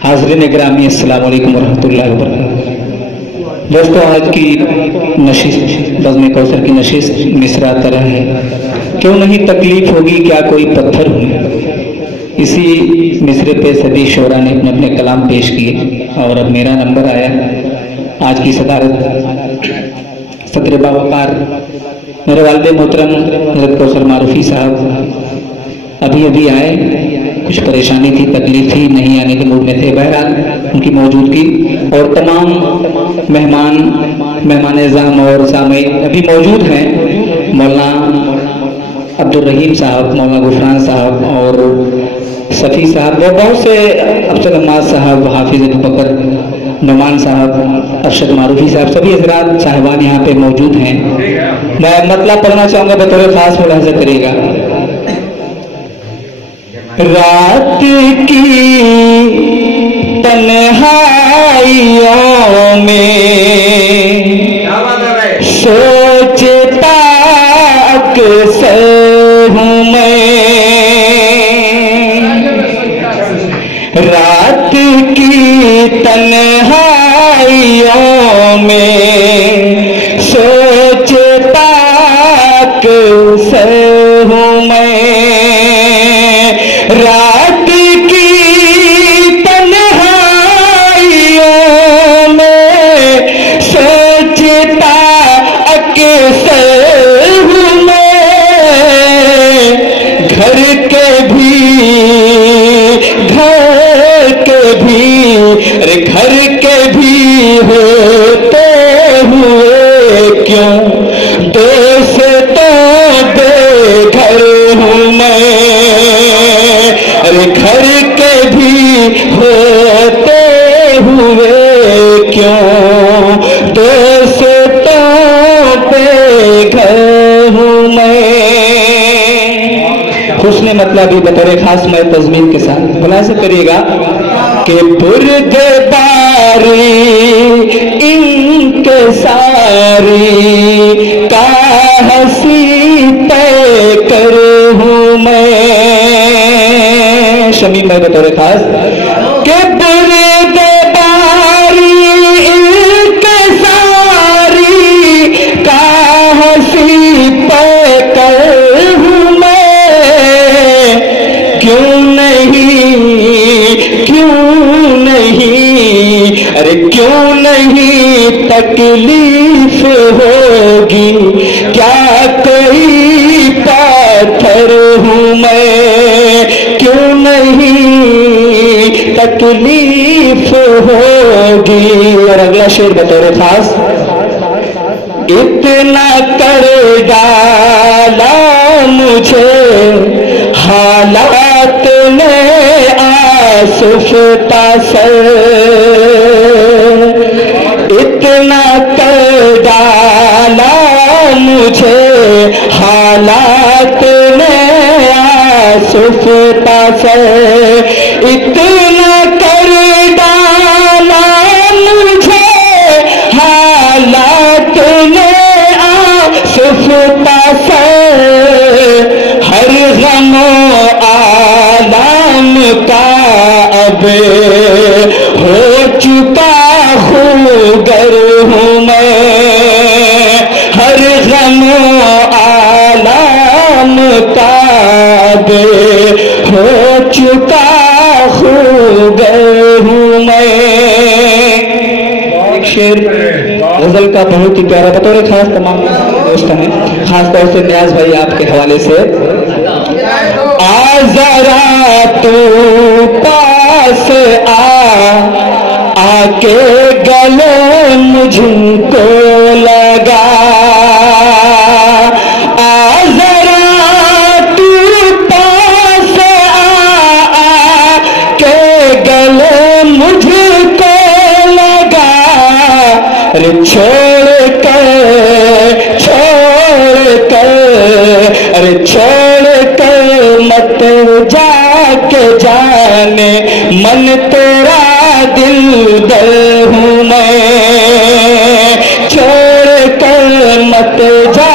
حاضرین گرامی السلام علیکم ورحمۃ اللہ وبرکاتہ۔ دوستو آج کی نشست بزم کوثر کی نشست مصرع طرح ہے، کیوں نہیں تکلیف ہوگی کیا کوئی پتھر ہوئی۔ اسی مصرے پہ سبھی شعراء نے اپنے اپنے کلام پیش کیے اور اب میرا نمبر آیا۔ آج کی صدارت صدر باوقار میرے والد محترم حضرت کوثر معروفی صاحب ابھی آئے، کچھ پریشانی تھی، تکلیف تھی، نہیں آنے کے موڈ میں تھے، بہرحال ان کی موجودگی اور تمام مہمان اعظام اور سامعین ابھی موجود ہیں، مولانا عبدالرحیم صاحب، مولانا غفران صاحب اور صفی صاحب اور بہت سے افسر عماد صاحب، حافظ ابوبکر نعمان صاحب، ارشد معروفی صاحب، سبھی حضرات صاحبان یہاں پہ موجود ہیں۔ میں مطلب پڑھنا چاہوں گا، بطور خاص ملاحظہ کریے گا۔ رات کی تنہائیوں میں سوچتا اکثر ہوں میں، رات کی تنہائیوں میں سوچتا اکثر ہوں میں، رات کی تنہائیوں میں سوچتا اکثر ہوں میں، گھر کے بھی ہوتے ہوئے کیوں دوستوں بے گھر ہوں میں، گھر کے بھی ہوتے ہوئے کیوں دوستوں بے گھر ہوں میں۔ حسن مطلبی بطور خاص میں تضمین کے ساتھ ملاحظہ کریے گا کہ بردباری انکساری کا ہنسی طے کر ہوں میں، شمیم میں بطور خاص کہ بردباری انکساری کا ہنسی طے کر ہوں میں، کیوں نہیں تکلیف ہوگی کیا کوئی پتھر ہوں میں، کیوں نہیں تکلیف ہوگی۔ اور اگلا شعر بطور خاص، اتنا کر ڈالا مجھے حالات نے آسفتہ سر، اتنا کر ڈالا مجھے حالات نے آسفتہ سر، اتنا کر ڈالا مجھے حالات نے آسفتہ سر، ہر غم و آلام کا اب ہو چکا خوگر ہوں میں، ہر غم و آلام کا اب ہو چکا خوگر ہوں میں۔ ایک شعر غزل کا بہت ہی پیارا بطور خاص تمام دوست ہیں، خاص طور سے نیاز بھائی آپ کے حوالے سے، آ ذرا تو پاس آ کے گلے مجھ کو لگا، آ ذرا تو پاس آ کے گلے مجھ کو لگا، ارے چھوڑ کر مت جا کے جانے من تیرا دل در ہوں میں، چھوڑ کر مت جا۔